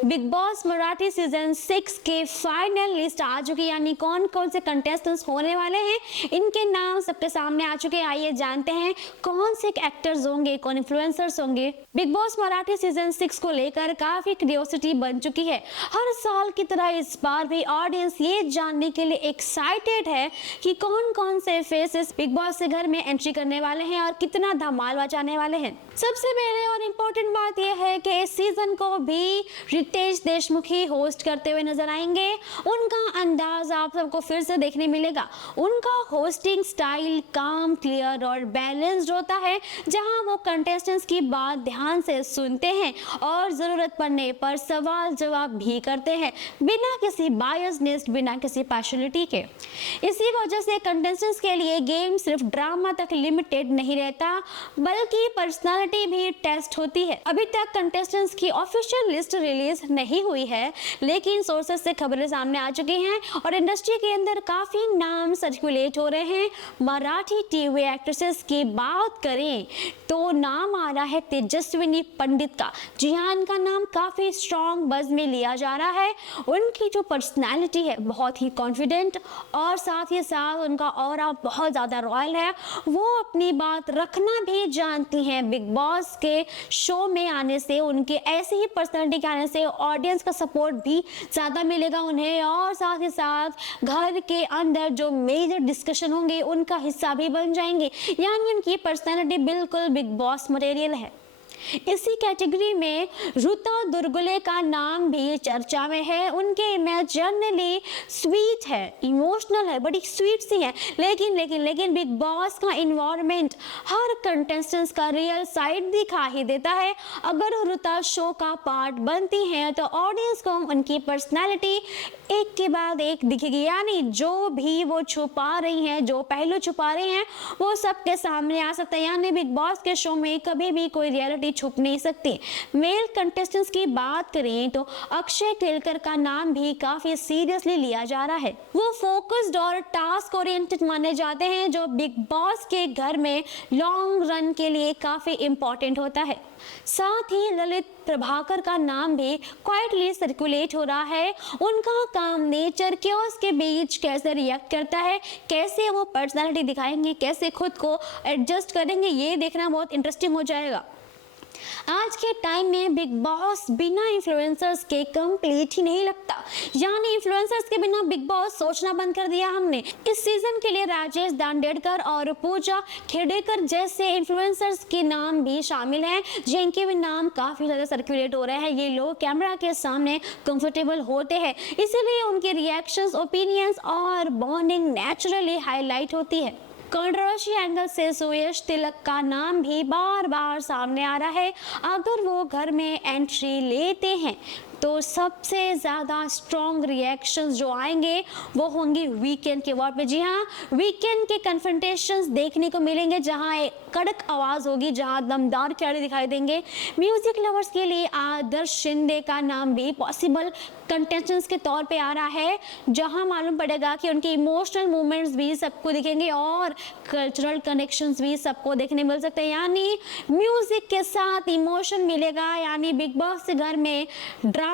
Big boss Marathi season 6 के final list आ चुकी है, यानी कौन कौन से कंटेस्टेंट्स होने वाले हैं, इनके नाम सबके सामने आ चुके हैं। आइए जानते हैं कौन से एक्टर्स होंगे, कौन इन्फ्लुएंसर्स होंगे। बिग बॉस मराठी सीजन 6 को लेकर काफी क्यूरियोसिटी बन चुकी है। हर साल की तरह इस बार भी ऑडियंस ये जानने के लिए एक्साइटेड है कि कौन कौन से फेसेस बिग बॉस के घर में एंट्री करने वाले हैं और कितना धमाल मचाने वाले हैं। सबसे पहले और इम्पोर्टेंट बात यह है कि इस सीजन को भी रितेश देशमुख ही होस्ट करते हुए नजर आएंगे। उनका अंदाज आप सबको फिर से देखने मिलेगा। उनका होस्टिंग स्टाइल काम, क्लियर और बैलेंस्ड होता है, जहां वो कंटेस्टेंट्स की बात ध्यान से सुनते हैं और जरूरत पड़ने पर सवाल जवाब भी करते हैं, बिना किसी बायसनेस, बिना किसी पार्शियलिटी के। इसी वजह से कंटेस्टेंट्स के लिए गेम सिर्फ ड्रामा तक लिमिटेड नहीं रहता, बल्कि पर्सनालिटी भी टेस्ट होती है। अभी तक कंटेस्टेंट्स की ऑफिशियल लिस्ट रिलीज नहीं हुई है, लेकिन सोर्सेस से खबरें सामने आ चुकी हैं और इंडस्ट्री के अंदर काफी नाम सर्कुलेट हो रहे हैं। मराठी टीवी एक्ट्रेसेस की बात करें तो नाम आ रहा है तेजस्विनी पंडित का। जी हाँ, इनका नाम काफी स्ट्रॉन्ग बज में लिया जा रहा है। उनकी जो पर्सनैलिटी है बहुत ही कॉन्फिडेंट और साथ ही साथ उनका ऑरा बहुत ज्यादा रॉयल है। वो अपनी बात रखना भी जानती हैं। बिग बॉस के शो में आने से, उनके ऐसे ही पर्सनैलिटी के आने से ऑडियंस का सपोर्ट भी ज़्यादा मिलेगा उन्हें, और साथ ही साथ घर के अंदर जो मेजर डिस्कशन होंगे उनका हिस्सा भी बन जाएंगे। यानी उनकी पर्सनैलिटी बिल्कुल बिग बॉस मटेरियल है। इसी कैटेगरी में ऋता दुर्गुले का नाम भी चर्चा में है। उनके इमेज जनरली स्वीट है, इमोशनल है, बड़ी स्वीट सी है, लेकिन बिग बॉस का इन्वायरमेंट हर कंटेस्टेंट्स का रियल साइड दिखा ही देता है। अगर ऋता शो का पार्ट बनती हैं तो ऑडियंस को उनकी पर्सनैलिटी एक के बाद एक दिखेगी, यानी जो भी वो छुपा रही हैं, जो पहलू छुपा रही हैं, वो सबके सामने आ सकता है। यानी बिग बॉस के शो में कभी भी कोई रियलिटी छुप नहीं सकती। मेल कंटेस्टेंट्स की बात करें तो अक्षय केलकर का नाम भी काफी सीरियसली लिया जा रहा है। वो फोकस्ड और टास्क ओरिएंटेड माने जाते हैं, जो बिग बॉस के घर में लॉन्ग रन के लिए काफी इंपॉर्टेंट होता है। साथ ही ललित प्रभाकर का नाम भी क्वाइटली सर्कुलेट हो रहा है। उनका काम नेचर क्योस के बीच कैसे रिएक्ट करता है, कैसे वो पर्सनालिटी दिखाएंगे, कैसे खुद को एडजस्ट करेंगे, ये देखना बहुत इंटरेस्टिंग हो जाएगा। आज के टाइम में बिग बॉस बिना इन्फ्लुएंसर्स के कंप्लीट ही नहीं लगता, यानी इन्फ्लुएंसर्स के बिना बिग बॉस सोचना बंद कर दिया हमने। इस सीजन के लिए राजेश दांडेड़कर और पूजा खेडेकर जैसे इन्फ्लुएंसर्स के नाम भी शामिल हैं, जिनके भी नाम काफी ज्यादा सर्कुलेट हो रहे हैं। ये लोग कैमरा के सामने कंफर्टेबल होते हैं, इसीलिए उनके रिएक्शंस, ओपिनियंस और बॉन्डिंग नेचुरली हाईलाइट होती है। कंट्रोवर्सी एंगल से सुयश तिलक का नाम भी बार बार सामने आ रहा है। अगर वो घर में एंट्री लेते हैं तो सबसे ज़्यादा स्ट्रॉन्ग रिएक्शंस जो आएंगे वो होंगे वीकेंड के वॉर पे। जी हाँ, वीकेंड के कन्फ्रंटेशंस देखने को मिलेंगे, जहाँ एक कड़क आवाज़ होगी, जहाँ दमदार खिलाड़ी दिखाई देंगे। म्यूजिक लवर्स के लिए आदर्श शिंदे का नाम भी पॉसिबल कंटेस्टेंट्स के तौर पे आ रहा है, जहाँ मालूम पड़ेगा कि उनके इमोशनल मूवमेंट्स भी सबको दिखेंगे और कल्चरल कनेक्शंस भी सबको देखने मिल सकते हैं। यानी म्यूजिक के साथ इमोशन मिलेगा, यानी बिग बॉस के घर में ड्रामा,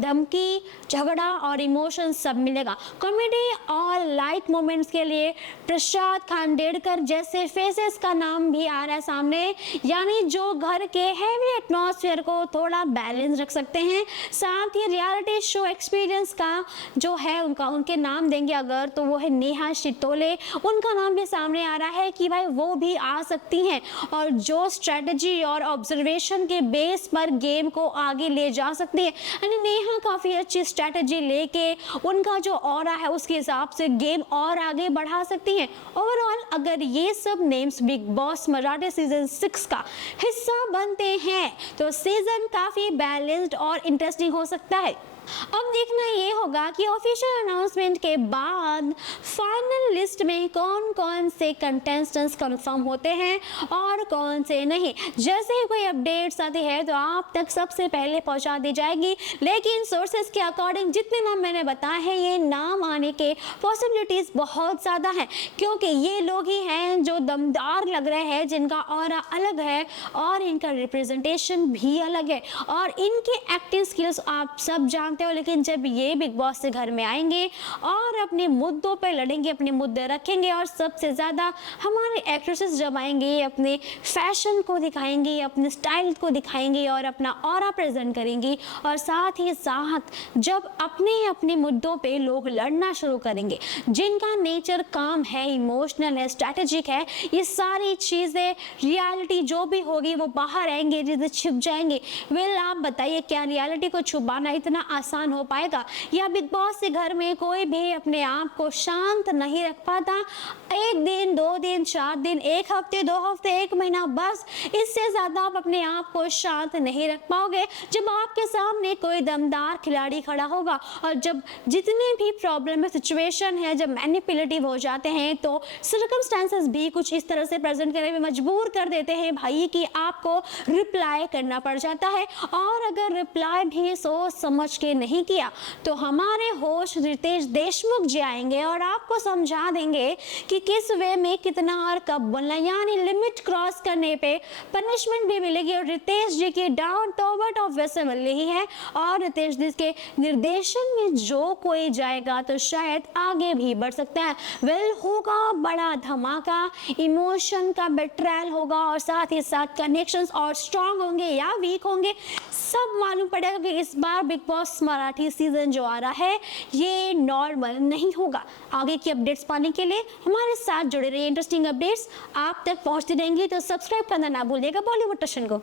धमकी, झगड़ा और इमोशन सब मिलेगा। कॉमेडी और लाइट मोमेंट्स के लिए प्रसाद खांडेड़कर जैसे फेसेस का नाम भी आ रहा है सामने, यानी जो घर के हैवी एटमॉस्फेयर को थोड़ा बैलेंस रख सकते हैं। साथ ही रियलिटी शो एक्सपीरियंस का जो है उनके नाम देंगे अगर, तो वो है नेहा शितोले। उनका नाम भी सामने आ रहा है कि भाई वो भी आ सकती हैं और जो स्ट्रेटजी और ऑब्जर्वेशन के बेस पर गेम को आगे ले जा सकती है। यानी नेहा काफ़ी अच्छी स्ट्रैटेजी लेके उनका जो ऑरा है उसके हिसाब से गेम और आगे बढ़ा सकती हैं। ओवरऑल अगर ये सब names big boss Marathi season 6 का हिस्सा बनते हैं तो सीजन काफ़ी बैलेंस्ड और इंटरेस्टिंग हो सकता है। अब देखना ये होगा कि ऑफिशियल अनाउंसमेंट के बाद फाइनल लिस्ट में कौन कौन से कंटेस्टेंट्स कंफर्म होते हैं और कौन से नहीं। जैसे ही कोई अपडेट्स आती है तो आप तक सबसे पहले पहुंचा दी जाएगी, लेकिन सोर्सेज के अकॉर्डिंग जितने नाम मैंने बताए हैं ये नाम आने के पॉसिबिलिटीज़ बहुत ज़्यादा हैं, क्योंकि ये लोग ही हैं जो दमदार लग रहे हैं, जिनका ऑरा अलग है और इनका रिप्रेजेंटेशन भी अलग है और इनके एक्टिंग स्किल्स आप सब जानते हो। लेकिन जब ये बिग बॉस से घर में आएंगे और अपने मुद्दों पर लड़ेंगे, अपने मुद्दे रखेंगे और सबसे ज़्यादा हमारे एक्ट्रेसेस जब आएंगे अपने फैशन को दिखाएंगी, अपने स्टाइल को दिखाएंगी और अपना ऑरा प्रेजेंट करेंगी, और साथ ही साथ जब अपने अपने मुद्दों पे लोग लड़ना शुरू करेंगे, जिनका नेचर काम है, इमोशनल है, स्ट्रैटेजिक है, ये सारी चीज़ें रियलिटी जो भी होगी वो बाहर आएंगे, जिसे छिप जाएंगे। वेल आप बताइए क्या रियलिटी को छुपाना इतना आसान हो पाएगा? या बिग बॉस के घर में कोई भी अपने आप को शांत नहीं रख पाता? एक दिन, 2 दिन, 4 दिन, 1 हफ्ते, 2 हफ्ते, 1 महीना, बस इससे ज़्यादा आप अपने आप को शांत नहीं रख पाओगे जब आपके सामने कोई दमदार खिलाड़ी खड़ा होगा। और जब जितने भी प्रॉब्लम है, सिचुएशन है, जब मैनिपुलेटिव हो जाते हैं तो सर्कमस्टेंसेस भी कुछ इस तरह से प्रेजेंट करने में मजबूर कर देते हैं भाई कि आपको रिप्लाई करना पड़ जाता है। और अगर रिप्लाई भी सोच समझ के नहीं किया तो हमारे होस्ट रितेश देशमुख जी आएंगे और आपको समझा देंगे कि किस वे में कितना और कब बोलना, यानी लिमिट क्रॉस करने पे पनिशमेंट भी मिलेगी। और रितेश जी की डाउन तौबा टॉप वैसे मिल रही है और रितेश जी के निर्देशन में जो कोई जाएगा तो शायद आगे भी बढ़ सकता है। वेल होगा बड़ा धमाका, इमोशन का बेट्रेल होगा और साथ ही साथ कनेक्शंस और स्ट्रांग होंगे या वीक होंगे सब मालूम पड़ेगा कि इस बार बिग बॉस मराठी सीजन जो आ रहा है ये नॉर्मल नहीं होगा। आगे की अपडेट्स पाने के लिए हमारे साथ जुड़े रहिए। इंटरेस्टिंग अपडेट्स आप तक पहुंचती रहेंगी तो सब्सक्राइब करना ना भूलिएगा बॉलीवुड टशन को।